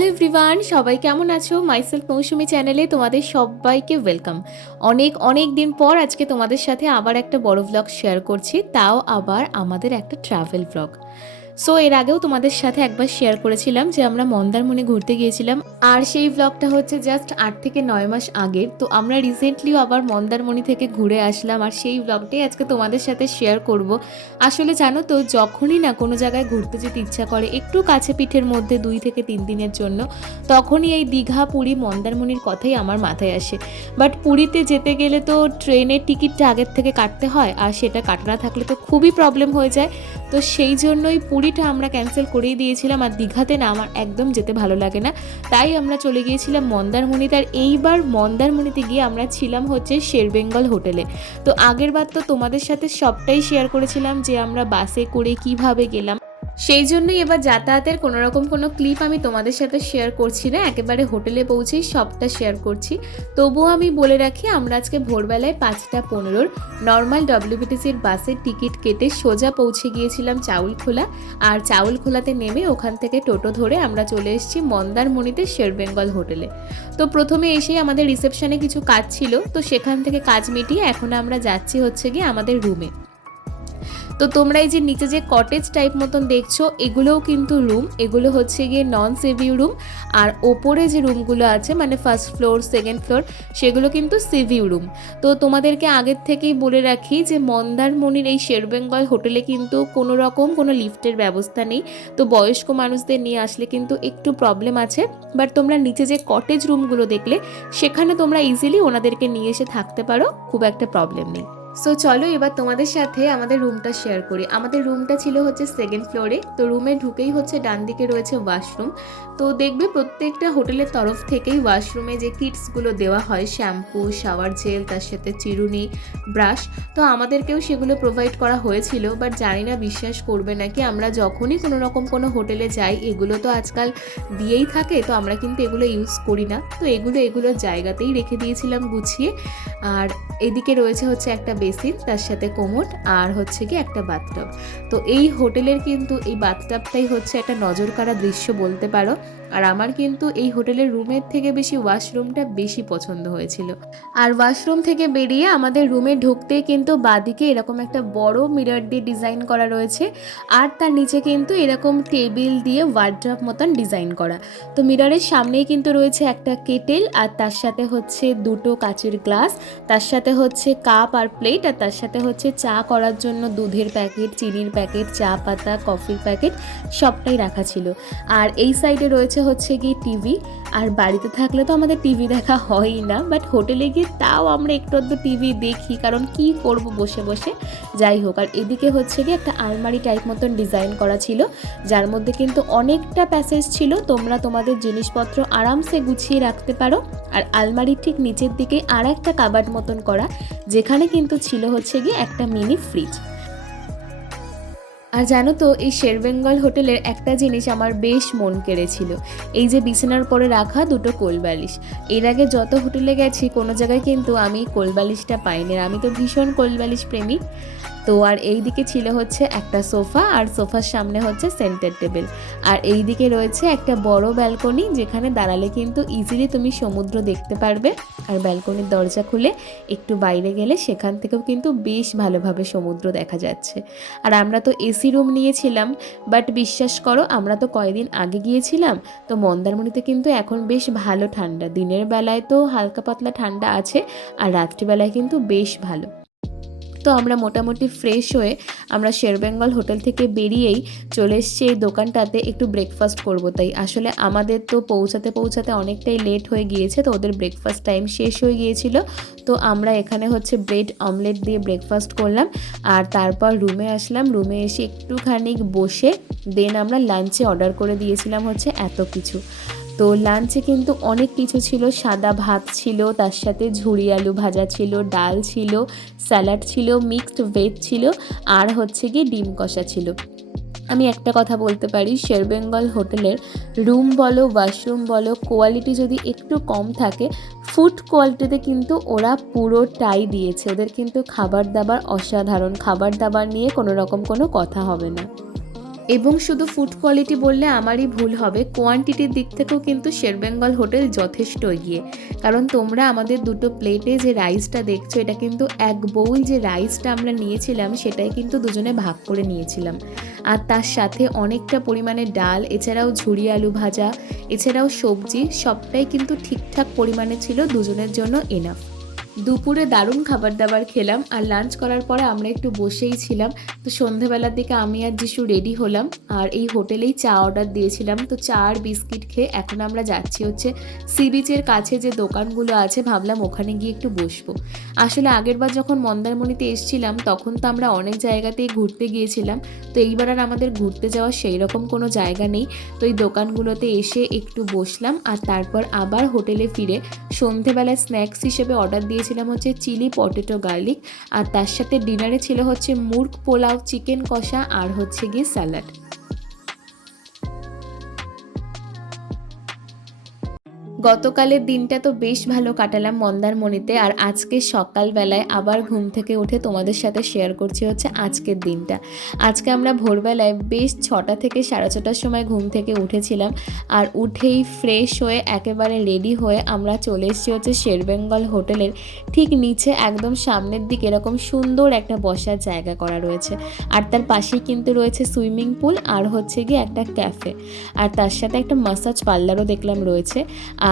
Everyone, সবাই কেমন আছো? মাইসেল মৌসুমি চ্যানেলে তোমাদের সবাইকে ওয়েলকাম। অনেক অনেক দিন পর আজকে তোমাদের সাথে আবার একটা বড় ব্লগ শেয়ার করছি, তাও আবার আমাদের একটা ট্রাভেল ব্লগ সো এর আগেও তোমাদের সাথে একবার শেয়ার করেছিলাম যে আমরা মন্দারমণি ঘুরতে গিয়েছিলাম। আর সেই ব্লগটা হচ্ছে জাস্ট আট থেকে নয় মাস আগের। তো আমরা রিসেন্টলিও আবার মন্দারমণি থেকে ঘুরে আসলাম আর সেই ব্লগটাই আজকে তোমাদের সাথে শেয়ার করব। আসলে জানো তো, যখনই না কোনো জায়গায় ঘুরতে যেতে ইচ্ছা করে, একটু কাছে পিঠের মধ্যে দুই থেকে তিন দিনের জন্য, তখনই এই দীঘা, পুরী, মন্দারমণির কথাই আমার মাথায় আসে। বাট পুরীতে যেতে গেলে তো ট্রেনের টিকিটটা আগের থেকে কাটতে হয়, আর সেটা কাটা না থাকলে তো খুবই প্রবলেম হয়ে যায়। তো সেই জন্যই পুরীটা আমরা ক্যান্সেল করেই দিয়েছিলাম আর দীঘাতে না, আমার একদম যেতে ভালো লাগে না। তাই আমরা চলে গিয়েছিলাম মন্দারমণিতে আর এইবার মন্দারমণিতে গিয়ে আমরা ছিলাম হচ্ছে শেরবেঙ্গল হোটেলে। তো আগের বার তো তোমাদের সাথে সবটাই শেয়ার করেছিলাম যে আমরা বাসে করে কীভাবে গেলাম। সেই জন্যই এবার যাতায়াতের কোনো রকম কোনো ক্লিপ আমি তোমাদের সাথে শেয়ার করছি না। একেবারে হোটেলে পৌঁছেই সবটা শেয়ার করছি। তবুও আমি বলে রাখি, আমরা আজকে ভোরবেলায় পাঁচটা পনেরোর নর্মাল ডব্লিউবিটিসির বাসের টিকিট কেটে সোজা পৌঁছে গিয়েছিলাম চাউলখোলা। আর চাউলখোলাতে নেমে ওখান থেকে টোটো ধরে আমরা চলে এসেছি মন্দারমণিতে শেরবেঙ্গল হোটেলে তো প্রথমে এসেই আমাদের রিসেপশনে কিছু কাজ ছিল, তো সেখান থেকে কাজ মিটিয়ে এখন আমরা যাচ্ছি হচ্ছে গিয়ে আমাদের রুমে তো তোমরা এই যে নিচে যে কটেজ টাইপ মতন দেখছ, এগুলোও কিন্তু রুম এগুলো হচ্ছে গিয়ে নন সিভিউ রুম আর ওপরে যে রুমগুলো আছে মানে ফার্স্ট ফ্লোর সেকেন্ড ফ্লোর সেগুলো কিন্তু সিভিউ রুম তো তোমাদেরকে আগের থেকেই বলে রাখি যে মন্দারমণির এই শেরবেঙ্গল হোটেলে কিন্তু কোনো রকম কোনো লিফটের ব্যবস্থা নেই। তো বয়স্ক মানুষদের নিয়ে আসলে কিন্তু একটু প্রবলেম আছে। বাট তোমরা নিচে যে কটেজ রুমগুলো দেখলে, সেখানে তোমরা ইজিলি ওনাদেরকে নিয়ে এসে থাকতে পারো, খুব একটা প্রবলেম নেই। সো চলো এবার তোমাদের সাথে আমাদের রুমটা শেয়ার করি। আমাদের রুমটা ছিল হচ্ছে সেকেন্ড ফ্লোরে তো রুমে ঢুকেই হচ্ছে ডান দিকে রয়েছে ওয়াশরুম তো দেখবে প্রত্যেকটা হোটেলের তরফ থেকেই ওয়াশরুমে যে কিটসগুলো দেওয়া হয় শ্যাম্পু শাওয়ার জেল তার সাথে চিরুনি ব্রাশ তো আমাদেরকেও সেগুলো প্রোভাইড করা হয়েছিল বাট জানি না, বিশ্বাস করবে নাকি, আমরা যখনই কোনো রকম কোনো হোটেলে যাই, এগুলো তো আজকাল দিয়েই থাকে, তো আমরা কিন্তু এগুলো ইউজ করি না। তো এগুলো এগুলোর জায়গাতেই রেখে দিয়েছিলাম গুছিয়ে। আর এদিকে রয়েছে হচ্ছে একটা বেসিন, তার সাথে কোমোট আর হচ্ছে কি একটা বাথটব। তো এই হোটেলের কিন্তু এই বাথটাবটাই হচ্ছে একটা নজর কাড়া দৃশ্য বলতে পারো। আর আমার কিন্তু এই হোটেলের রুমের থেকে বেশি ওয়াশরুমটা বেশি পছন্দ হয়েছিল। আর ওয়াশরুম থেকে বেরিয়ে আমাদের রুমে ঢুকতে কিন্তু বাদিকে এরকম একটা বড় মিরর দিয়ে ডিজাইন করা রয়েছে আর তার নিচে কিন্তু এরকম টেবিল দিয়ে ওয়ার্ড্রপ মতন ডিজাইন করা। তো মিররের সামনেই কিন্তু রয়েছে একটা কেটেল আর তার সাথে হচ্ছে দুটো কাচের গ্লাস, তার সাথে হচ্ছে কাপ আর প্লেট আর তার সাথে হচ্ছে চা করার জন্য দুধের প্যাকেট, চিনির প্যাকেট, চা পাতা, কফির প্যাকেট সবটাই রাখা ছিল। আর এই সাইডে রয়েছে হচ্ছে গিয়ে টিভি, আর বাড়িতে থাকলে তো আমাদের টিভি দেখা হয়ই না বাট হোটেলে গিয়ে তাও আমরা একটু আধটু টিভি দেখি, কারণ কি করব বসে বসে? যাই হোক, আর এদিকে হচ্ছে গিয়ে একটা আলমারি টাইপ মতন ডিজাইন করা ছিল, যার মধ্যে কিন্তু অনেকটা প্যাসেজ ছিল, তোমরা তোমাদের জিনিসপত্র আরামসে গুছিয়ে রাখতে পারো, আর আলমারির ঠিক নিচের দিকে আর একটা কাবাড মতন করা, যেখানে কিন্তু ছিল হচ্ছে গিয়ে একটা মিনি ফ্রিজ আর জানো তো, এই শেরবেঙ্গল হোটেলের একটা জিনিস আমার বেশ মন কেড়েছিল। এই যে বিছানার পরে রাখা দুটো কোলবালিশ। এর আগে যত হোটেলে গেছি, কোনো জায়গায় কিন্তু আমি কোলবালিশটা পাইনি। আমি তো ভীষণ কোলবালিশ প্রেমী তো আর এই দিকে ছিল হচ্ছে একটা সোফা, আর সোফার সামনে হচ্ছে সেন্টার টেবিল। আর এই দিকে রয়েছে একটা বড় ব্যালকনি, যেখানে দাঁড়ালে কিন্তু ইজিলি তুমি সমুদ্র দেখতে পারবে। আর ব্যালকনির দরজা খুলে একটু বাইরে গেলে সেখান থেকেও কিন্তু বেশ ভালোভাবে সমুদ্র দেখা যাচ্ছে। আর আমরা তো এসি রুম নিয়েছিলাম, বাট বিশ্বাস করো, আমরা তো কয়েকদিন আগে গিয়েছিলাম, তো মন্দারমণিতে কিন্তু এখন বেশ ভালো ঠান্ডা। দিনের বেলায় তো হালকা পাতলা ঠান্ডা আছে, আর রাত্রিবেলায় কিন্তু বেশ ভালো। তো আমরা মোটামুটি ফ্রেশ হয়ে আমরা শেরবেঙ্গল হোটেল থেকে বেরিয়েই চলে এসেছি এই দোকানটাতে একটু ব্রেকফাস্ট করব। তাই আসলে আমাদের তো পৌঁছাতে পৌঁছাতে অনেকটাই লেট হয়ে গিয়েছে, তো ওদের ব্রেকফাস্ট টাইম শেষ হয়ে গিয়েছিল। তো আমরা এখানে হচ্ছে ব্রেড অমলেট দিয়ে ব্রেকফাস্ট করলাম আর তারপর রুমে আসলাম রুমে এসে একটুখানি বসে দেন আমরা লাঞ্চে অর্ডার করে দিয়েছিলাম হচ্ছে এত কিছু। তো লাঞ্চে কিন্তু অনেক কিছু ছিল। সাদা ভাত ছিল, তার সাথে ঝুড়ি আলু ভাজা ছিল, ডাল ছিল, স্যালাড ছিল মিক্সড ভেজ ছিল, আর হচ্ছে গিয়ে ডিম কষা ছিল। আমি একটা কথা বলতে পারি শেরবেঙ্গল হোটেলের রুম বলো ওয়াশরুম বলো কোয়ালিটি যদি একটু কম থাকে ফুড কোয়ালিটিতে কিন্তু ওরা পুরোটাই দিয়েছে। ওদের কিন্তু খাবার দাবার অসাধারণ। খাবার দাবার নিয়ে কোনো রকম কোনো কথা হবে না। এবং শুধু ফুড কোয়ালিটি বললে আমারই ভুল হবে। কোয়ান্টিটির দিক থেকেও কিন্তু শেরবেঙ্গল হোটেল যথেষ্ট এগিয়ে কারণ তোমরা আমাদের দুটো প্লেটে যে রাইসটা দেখছ, এটা কিন্তু এক বউল যে রাইসটা আমরা নিয়েছিলাম, সেটাই কিন্তু দুজনে ভাগ করে নিয়েছিলাম। আর তার সাথে অনেকটা পরিমাণে ডাল, এছাড়াও ঝুড়ি আলু ভাজা, এছাড়াও সবজি, সবটাই কিন্তু ঠিকঠাক পরিমাণে ছিল, দুজনের জন্য এনাফ দুপুরে দারুণ খাবার দাবার খেলাম আর লাঞ্চ করার পরে আমরা একটু বসেই ছিলাম। তো সন্ধেবেলার দিকে আমি আর যিশু রেডি হলাম আর এই হোটেলেই চা অর্ডার দিয়েছিলাম। তো চা আর বিস্কিট খেয়ে এখন আমরা যাচ্ছি হচ্ছে সি বিচের কাছে যে দোকানগুলো আছে, ভাবলাম ওখানে গিয়ে একটু বসবো। আসলে আগেরবার যখন মন্দারমণিতে এসেছিলাম, তখন তো আমরা অনেক জায়গাতেই ঘুরতে গিয়েছিলাম। তো এইবার আর আমাদের ঘুরতে যাওয়ার সেই রকম কোনো জায়গা নেই। তো এই দোকানগুলোতে এসে একটু বসলাম আর তারপর আবার হোটেলে ফিরে সন্ধেবেলায় স্ন্যাক্স হিসেবে অর্ডার দিয়েছিলাম হচ্ছে চিলি, পটেটো, গার্লিক। আর তার সাথে ডিনারে ছিল হচ্ছে মুর্গ পোলাও, চিকেন কষা আর হচ্ছে গিয়ে স্যালাড। গতকালের দিনটা তো বেশ ভালো কাটালাম মন্দারমণিতে আর আজকে সকালবেলায় আবার ঘুম থেকে উঠে তোমাদের সাথে শেয়ার করছি হচ্ছে আজকের দিনটা। আজকে আমরা ভোরবেলায় বেশ ছটা থেকে সাড়ে ছটার সময় ঘুম থেকে উঠেছিলাম, আর উঠেই ফ্রেশ হয়ে একেবারে রেডি হয়ে আমরা চলে এসেছি হচ্ছে শেরবেঙ্গল হোটেলের ঠিক নিচে একদম সামনের দিকে এরকম সুন্দর একটা বসার জায়গা করা রয়েছে। আর তার পাশেই কিন্তু রয়েছে সুইমিং পুল আর হচ্ছে গিয়ে একটা ক্যাফে। আর তার সাথে একটা মাসাজ পার্লারও দেখলাম রয়েছে।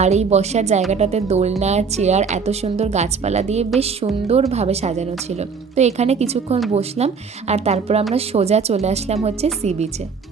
আর এই বসার জায়গাটাতে দোলনা, চেয়ার, এত সুন্দর গাছপালা দিয়ে বেশ সুন্দরভাবে সাজানো ছিল। তো এখানে কিছুক্ষণ বসলাম আর তারপর আমরা সোজা চলে আসলাম হচ্ছে সি বিচে।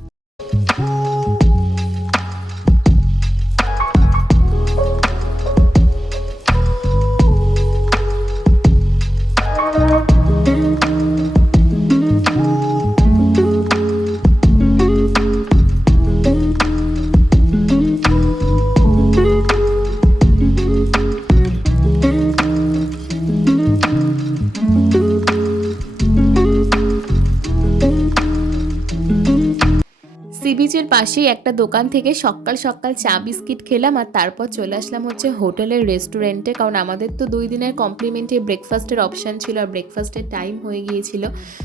সি বিচের পাশেই একটা দোকান থেকে সকাল সকাল চা বিস্কিট খেলাম আর তারপর চলে আসলাম হচ্ছে হোটেলের রেস্টুরেন্টে। কারণ আমাদের তো দুই দিনের কমপ্লিমেন্টে ব্রেকফাস্টের অপশান ছিল আর ব্রেকফাস্টের টাইম হয়ে গিয়েছিল।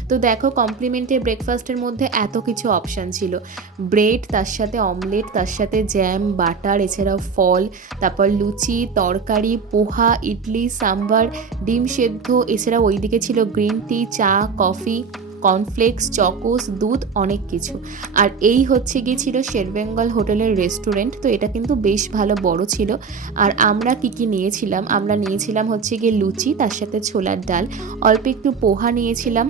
তো দেখো কমপ্লিমেন্টে ব্রেকফাস্টের মধ্যে এত কিছু অপশান ছিল। ব্রেড তার সাথে অমলেট তার সাথে জ্যাম বাটার এছাড়াও ফল, তারপর লুচি, তরকারি, পোহা, ইডলি, সাম্বার, ডিম সেদ্ধ, এছাড়াও ওইদিকে ছিল গ্রিন টি চা কফি কর্নফ্লেক্স চকোস দুধ, অনেক কিছু। আর এই হচ্ছে গিয়ে ছিল শেরবেঙ্গল হোটেলের রেস্টুরেন্ট তো এটা কিন্তু বেশ ভালো বড় ছিল। আর আমরা কি কি নিয়েছিলাম? আমরা নিয়েছিলাম হচ্ছে গিয়ে লুচি, তার সাথে ছোলার ডাল। অল্প একটু পোহা নিয়েছিলাম।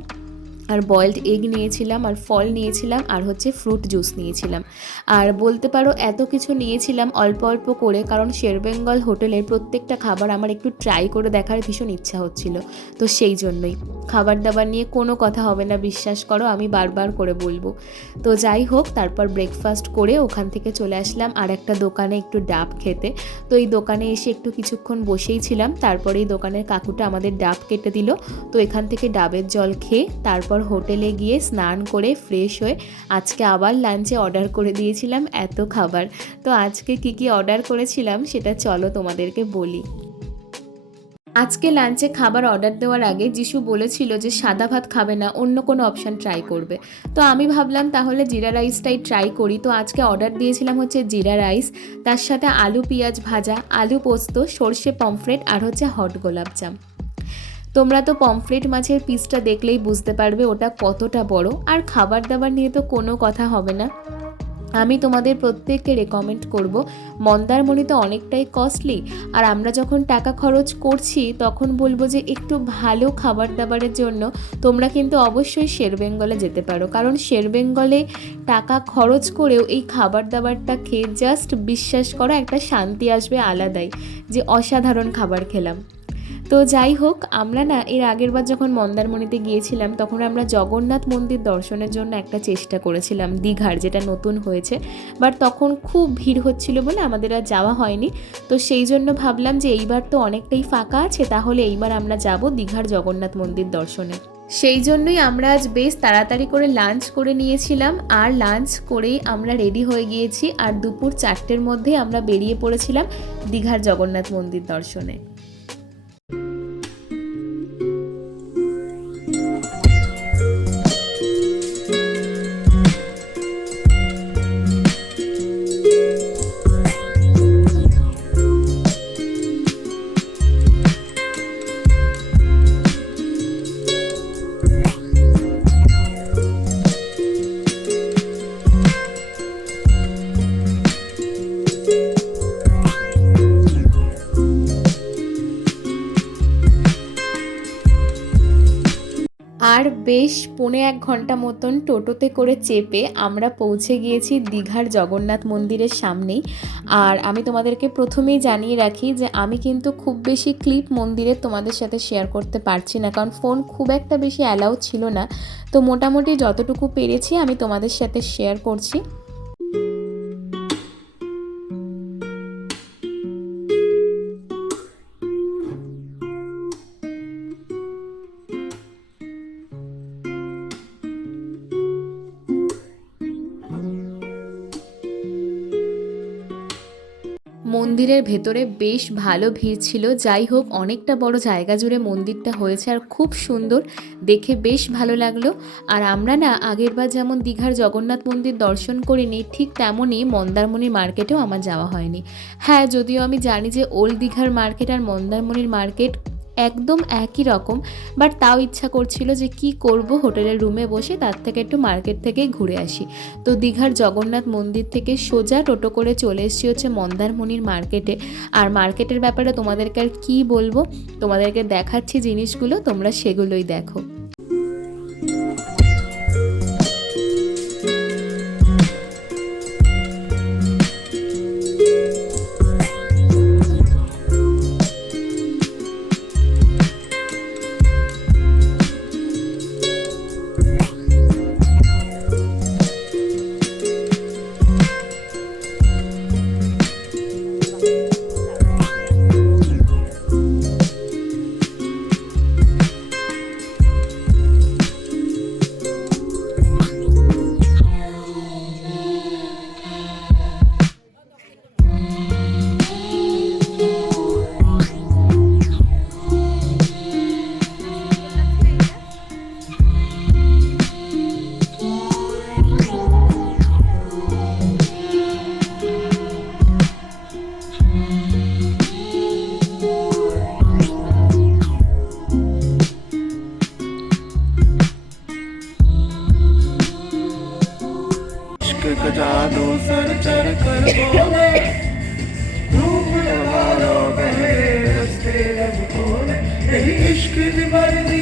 আর বয়েলড এগ নিয়েছিলাম, আর ফল নিয়েছিলাম, আর হচ্ছে ফ্রুট জুস নিয়েছিলাম। আর বলতে পারো, এত কিছু নিয়েছিলাম অল্প অল্প করে, কারণ শেরবেঙ্গল হোটেলের প্রত্যেকটা খাবার আমার একটু ট্রাই করে দেখার ভীষণ ইচ্ছা হচ্ছিল। তো সেই জন্যই। খাবার দাবার নিয়ে কোনো কথা হবে না, বিশ্বাস করো, আমি বারবার করে বলব। তো যাই হোক, তারপর ব্রেকফাস্ট করে ওখান থেকে চলে আসলাম, আর একটা দোকানে একটু ডাব খেতে। তো এই দোকানে এসে একটু কিছুক্ষণ বসেই ছিলাম, তারপরে এই দোকানের কাকুটা আমাদের ডাব কেটে দিল। তো এখান থেকে ডাবের জল খেয়ে, তারপর হোটেলে গিয়ে স্নান করে ফ্রেশ হয়ে আজকে আবার লাঞ্চে অর্ডার করে দিয়েছিলাম এত খাবার। তো আজকে কি কি অর্ডার করেছিলাম সেটা চলো তোমাদেরকে বলি। আজকে লাঞ্চে খাবার অর্ডার দেওয়ার আগে যিশু বলেছিল যে সাদা ভাত খাবে না, অন্য কোনো অপশান ট্রাই করবে। তো আমি ভাবলাম তাহলে জিরা রাইসটাই ট্রাই করি। তো আজকে অর্ডার দিয়েছিলাম হচ্ছে জিরা রাইস, তার সাথে আলু পেঁয়াজ ভাজা, আলু পোস্ত, সর্ষে পমফ্রেট আর হচ্ছে হট গোলাপজাম তোমরা তো পমফ্রেট মাছের পিসটা দেখলেই বুঝতে পারবে ওটা কতটা বড়, আর খাবার দাবার নিয়ে তো কোনো কথা হবে না। আমি তোমাদের প্রত্যেককে রেকমেন্ড করব মন্দারমণি তো অনেকটাই কস্টলি আর আমরা যখন টাকা খরচ করছি, তখন বলব যে একটু ভালো খাবার দাবারের জন্য তোমরা কিন্তু অবশ্যই শেরবেঙ্গলে যেতে পারো, কারণ শেরবেঙ্গলে টাকা খরচ করেও এই খাবার দাবারটা খেয়ে জাস্ট বিশ্বাস করো একটা শান্তি আসবে আলাদাই, যে অসাধারণ খাবার খেলাম। তো যাই হোক, আমরা না এর আগের বার যখন মন্দারমণিতে গিয়েছিলাম, তখন আমরা জগন্নাথ মন্দির দর্শনের জন্য একটা চেষ্টা করেছিলাম দীঘার, যেটা নতুন হয়েছে। বাট তখন খুব ভিড় হচ্ছিল বলে আমাদের আর যাওয়া হয়নি। তো সেই জন্য ভাবলাম যে এইবার তো অনেকটাই ফাঁকা আছে, তাহলে এইবার আমরা যাব দীঘার জগন্নাথ মন্দির দর্শনে। সেই জন্যই আমরা আজ বেশ তাড়াতাড়ি করে লাঞ্চ করে নিয়েছিলাম, আর লাঞ্চ করেই আমরা রেডি হয়ে গিয়েছি, আর দুপুর চারটের মধ্যে আমরা বেরিয়ে পড়েছিলাম দীঘার জগন্নাথ মন্দির দর্শনে। বেশ পৌনে এক ঘণ্টা মতন টোটোতে করে চেপে আমরা পৌঁছে গিয়েছি দীঘার জগন্নাথ মন্দিরের সামনেই। আর আমি তোমাদেরকে প্রথমেই জানিয়ে রাখি যে আমি কিন্তু খুব বেশি ক্লিপ মন্দিরে তোমাদের সাথে শেয়ার করতে পারছি না, কারণ ফোন খুব একটা বেশি অ্যালাউ ছিল না। তো মোটামুটি যতটুকু পেরেছি আমি তোমাদের সাথে শেয়ার করছি। মন্দিরের ভেতরে বেশ ভালো ভিড় ছিল। যাই হোক, অনেকটা বড় জায়গা জুড়ে মন্দিরটা হয়েছে আর খুব সুন্দর। দেখে বেশ ভালো লাগল। আর আমরা না আগেরবার যেমন দীঘার জগন্নাথ মন্দির দর্শন করিনি, ঠিক তেমনই মন্দারমণির মার্কেটেও আমার যাওয়া হয়নি। হ্যাঁ যদিও আমি জানি যে ওল্ড দীঘার মার্কেট আর মন্দারমণির মার্কেট একদম একই রকম বাট তাও ইচ্ছা করছিল যে কি করব হোটেলের রুমে বসে তার থেকে একটু মার্কেট থেকে ঘুরে আসি। তো দীঘার জগন্নাথ মন্দির থেকে সোজা টোটো করে চলে এসেছি হচ্ছে মন্দারমণির মার্কেটে আর মার্কেটের ব্যাপারে তোমাদেরকে আর কী বলব? তোমাদেরকে দেখাচ্ছি জিনিসগুলো, তোমরা সেগুলোই দেখো। Aşkını var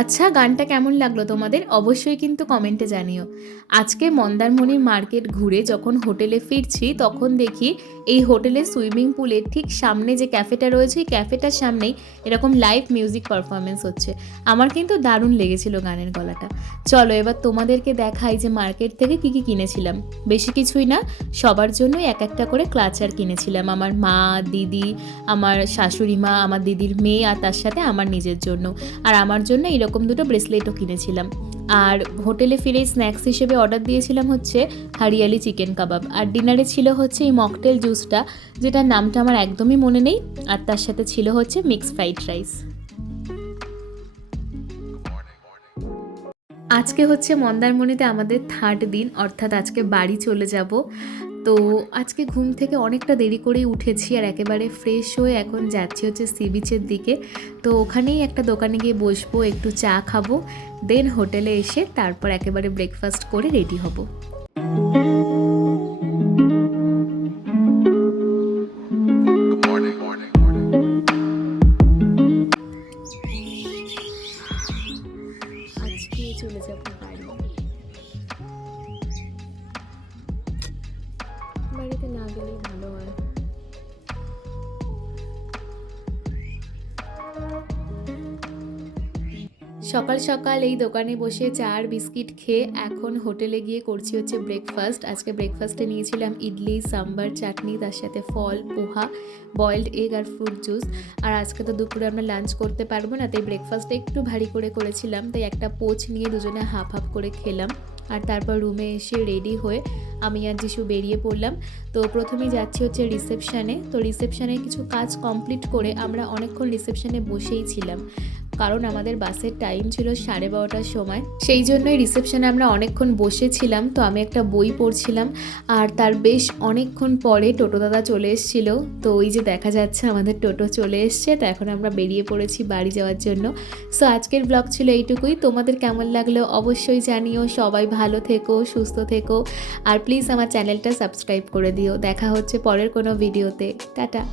আচ্ছা গানটা কেমন লাগল তোমাদের? অবশ্যই কিন্তু কমেন্টে জানিও। আজকে মন্দারমণির মার্কেট ঘুরে যখন হোটেলে ফিরছি, তখন দেখি এই হোটেলের সুইমিং পুলের ঠিক সামনে যে ক্যাফেটা রয়েছে, এই ক্যাফেটার সামনেই এরকম লাইভ মিউজিক পারফরমেন্স হচ্ছে। আমার কিন্তু দারুণ লেগেছিল গানের গলাটা। চলো, এবার তোমাদেরকে দেখাই যে মার্কেট থেকে কি কি কিনেছিলাম। বেশি কিছুই না, সবার জন্য এক একটা করে ক্লাচার কিনেছিলাম। আমার মা, দিদি, আমার শাশুড়ি মা, আমার দিদির মেয়ে আর তার সাথে আমার নিজের জন্য। আর আমার জন্য এরকম দুটো ব্রেসলেটও কিনেছিলাম। আর হোটেলে ফিরে স্ন্যাক্স হিসেবে অর্ডার দিয়েছিলাম হচ্ছে হারিয়ালি চিকেন কাবাব। আর ডিনারে ছিল হচ্ছে এই মকটেল জুসটা, যেটার নামটা আমার একদমই মনে নেই। আর তার সাথে ছিল হচ্ছে মিক্স ফ্রাইড রাইস। আজকে হচ্ছে মন্দারমণিতে আমাদের থার্ড দিন, অর্থাৎ আজকে বাড়ি চলে যাব। তো আজকে ঘুম থেকে অনেকটা দেরি করেই উঠেছি আর একেবারে ফ্রেশ হয়ে এখন যাচ্ছি হচ্ছে সি বিচের দিকে। তো ওখানেই একটা দোকানে গিয়ে বসবো, একটু চা খাব দেন হোটেলে এসে তারপর একেবারে ব্রেকফাস্ট করে রেডি হব। সকাল সকাল এই দোকানে বসে চা আর বিস্কিট খেয়ে এখন হোটেলে গিয়ে করছি হচ্ছে ব্রেকফাস্ট আজকে ব্রেকফাস্টে নিয়েছিলাম ইডলি, সাম্বার, চাটনি, তার সাথে ফল, পোহা বয়েলড এগ আর ফ্রুট জুস আর আজকে তো দুপুরে আমরা লাঞ্চ করতে পারব না, তাই ব্রেকফাস্টটা একটু ভারী করে করেছিলাম। তাই একটা পোচ নিয়ে দুজনে হাফ হাফ করে খেলাম। আর তারপর রুমে এসে রেডি হয়ে আমি আর যিশু বেরিয়ে পড়লাম। তো প্রথমেই যাচ্ছি হচ্ছে রিসেপশানে তো রিসেপশানে কিছু কাজ কমপ্লিট করে আমরা অনেকক্ষণ রিসেপশানে বসেই ছিলাম। কারণ আমাদের বাসের টাইম ছিল সাড়ে বারোটার সময়। সেই জন্যই রিসেপশনে আমরা অনেকক্ষণ বসেছিলাম, তো আমি একটা বই পড়ছিলাম। আর তার বেশ অনেকক্ষণ পরে টোটো দাদা চলে এসেছিল, তো ওই যে দেখা যাচ্ছে আমাদের টোটো চলে এসছে, তো এখন আমরা বেরিয়ে পড়েছি বাড়ি যাওয়ার জন্য। সো আজকের ব্লগ ছিল এইটুকুই। তোমাদের কেমন লাগল অবশ্যই জানিও। সবাই ভালো থেকো, সুস্থ থেকো। আর প্লিজ আমার চ্যানেলটা সাবস্ক্রাইব করে দিও। দেখা হচ্ছে পরের কোনো ভিডিওতে টাটা।